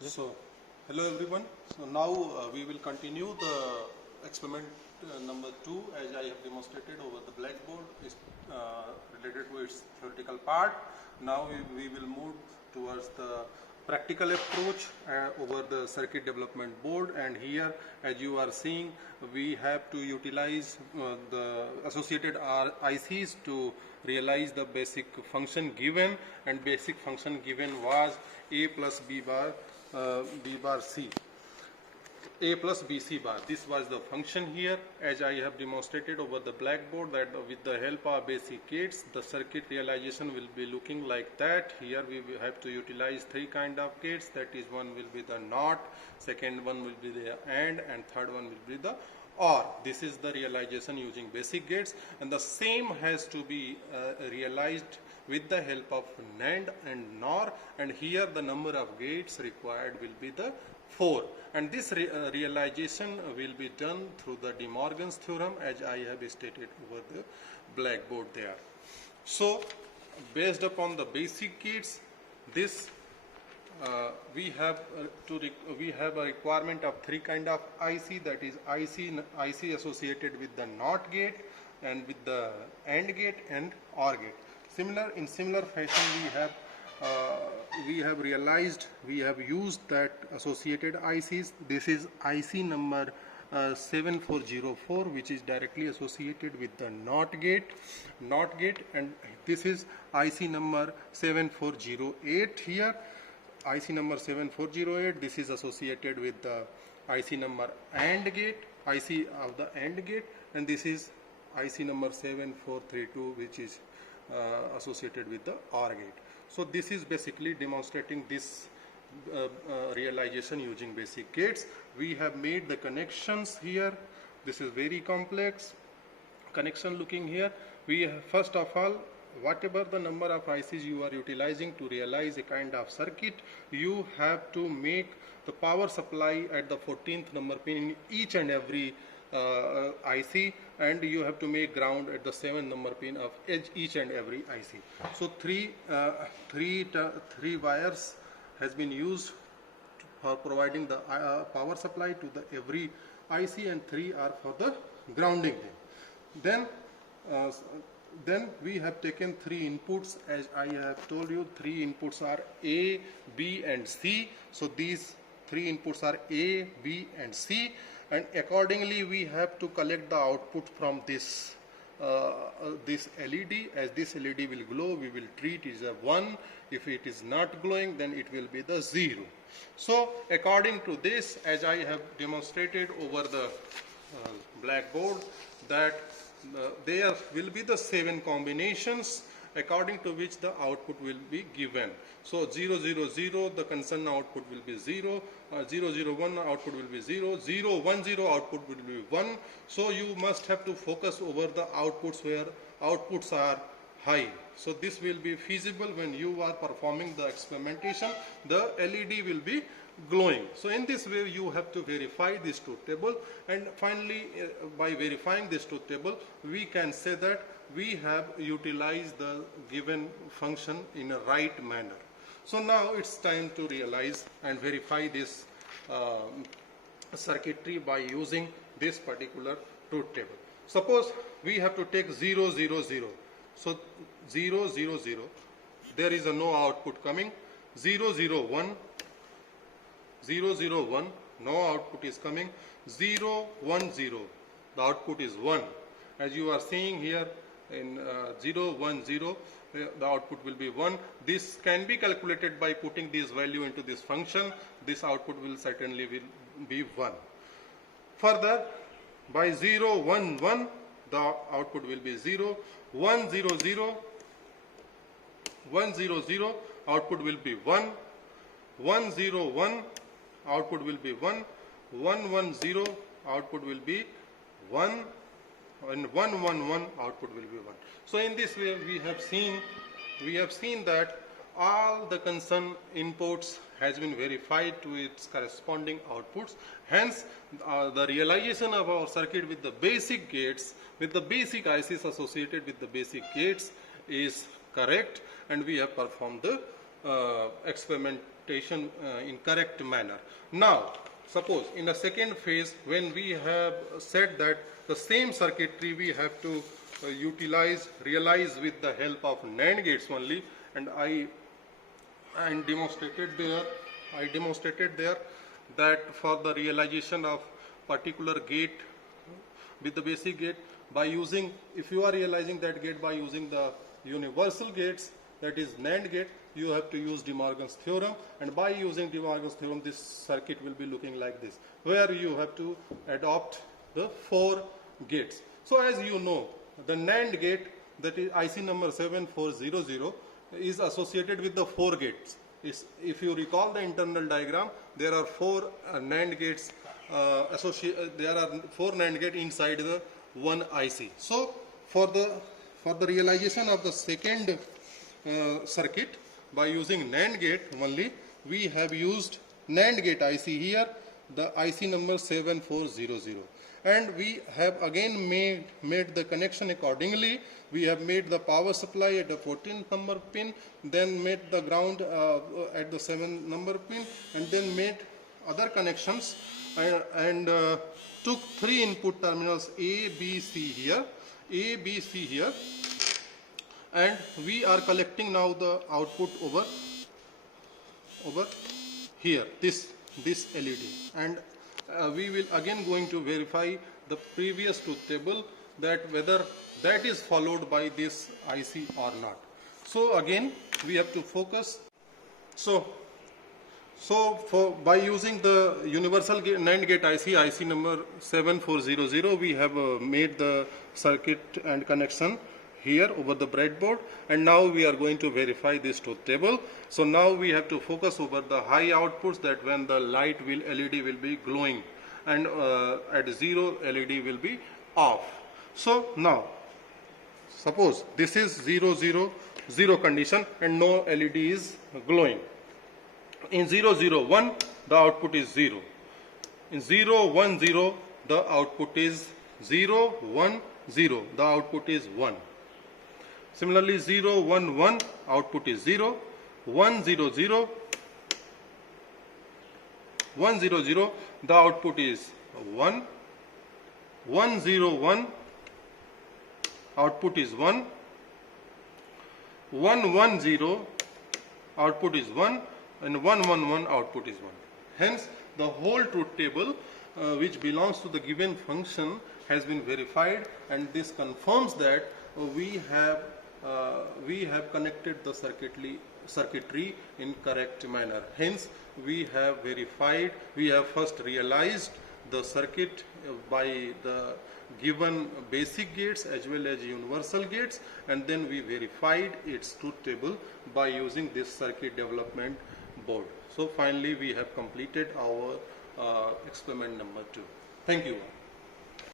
So, hello everyone. So now we will continue the experiment number 2 as I have demonstrated over the blackboard is related to its theoretical part. Now we will move towards the practical approach over the circuit development board, and here as you are seeing we have to utilize the associated ICs to realize the basic function given, and basic function given was A plus B bar C, A plus BC bar. This was the function here as I have demonstrated over the blackboard, that with the help of basic gates the circuit realization will be looking like that. Here we will have to utilize three kind of gates, that is, one will be the NOT, second one will be the AND, and third one will be the OR. This is the realization using basic gates, and the same has to be realized with the help of NAND and NOR, and here the number of gates required will be the 4, and this realization will be done through the De Morgan's theorem as I have stated over the blackboard there. So based upon the basic gates, this we have a requirement of three kind of IC, that is IC associated with the NOT gate and with the AND gate and OR gate. In similar fashion we have realized, we have used that associated ICs. This is IC number 7404, which is directly associated with the NOT gate, and this is IC number 7408 here. IC number 7408, this is associated with the IC number AND gate, IC of the AND gate, and this is IC number 7432, which is associated with the OR gate. So this is basically demonstrating this realization using basic gates. We have made the connections here. This is very complex connection looking here. We have, first of all, whatever the number of ICs you are utilizing to realize a kind of circuit, you have to make the power supply at the 14th number pin in each and every IC, and you have to make ground at the 7th number pin of each and every IC. So three wires has been used for providing the power supply to the every IC, and 3 are for the grounding them. Then we have taken 3 inputs. As I have told you, 3 inputs are A, B and C. So these 3 inputs are A, B and C, and accordingly we have to collect the output from this this LED. As this LED will glow, we will treat it as a 1. If it is not glowing, then it will be the 0. So according to this, as I have demonstrated over the blackboard, that there will be the 7 combinations according to which the output will be given. So 0, 0, 0, the concerned output will be 0, 0, 0, 1 output will be 0, 0, 1, 0 output will be 1. So you must have to focus over the outputs where outputs are high. So this will be feasible when you are performing the experimentation. The LED will be glowing. So in this way you have to verify this truth table, and finally by verifying this truth table we can say that we have utilized the given function in a right manner. So now it's time to realize and verify this circuitry by using this particular truth table. Suppose we have to take 0, 0, 0. So 0, 0, 0, there is a no output coming. 0, 0, 1, 0, 0, 1, no output is coming. 0, 1, 0, the output is 1. As you are seeing here in 0, 1, 0, the output will be 1. This can be calculated by putting this value into this function. This output will certainly be 1. Further, by 0, 1, 1, the output will be 0. 1, 0, 0, 1, 0, 0, output will be 1. 1, 0, 1, output will be 1. 1, 1, 0, output will be 1. And 1, 1, 1, output will be 1. So in this way we have seen that all the concerned inputs has been verified to its corresponding outputs. Hence the realization of our circuit with the basic gates, with the basic ICs associated with the basic gates, is correct, and we have performed the experiment interpretation in correct manner. Now, suppose in the second phase, when we have said that the same circuitry we have to realize with the help of NAND gates only, and I demonstrated there that for the realization of particular gate with the basic gate, by using, if you are realizing that gate by using the universal gates, that is NAND gate, you have to use De Morgan's theorem, and by using De Morgan's theorem this circuit will be looking like this, where you have to adopt the 4 gates. So as you know, the NAND gate, that is IC number 7400, is associated with the 4 gates. If you recall the internal diagram, there are 4 NAND gates there are 4 NAND gates inside the one IC. So for the realization of the second circuit by using NAND gate only, we have used NAND gate IC here, the IC number 7400, and we have again made the connection accordingly. We have made the power supply at the 14th number pin, then made the ground at the 7th number pin, and then made other connections and took 3 input terminals A, B, C here, and we are collecting now the output over here, this LED, and we will again going to verify the previous truth table, that whether that is followed by this IC or not. So again we have to focus. So by using the universal NAND gate IC number 7400, we have made the circuit and connection here over the breadboard, and now we are going to verify this truth table. So now we have to focus over the high outputs, that when the LED will be glowing, and at 0 LED will be off. So now suppose this is 0 0 0 condition and no LED is glowing. In 0 0 1 the output is 0. In 0 1 0 the output is 0 1 0, the output is 1. Similarly 0 1 1 output is 0. 1 0 0 1 0 0 the output is 1. 1 0 1 output is 1. 1 1 0 output is 1, and 1 1 1 output is 1. Hence the whole truth table which belongs to the given function has been verified, and this confirms that we have connected the circuitry in correct manner. Hence we have verified, we have first realized the circuit by the given basic gates as well as universal gates, and then we verified its truth table by using this circuit development board. So finally we have completed our experiment number 2. Thank you.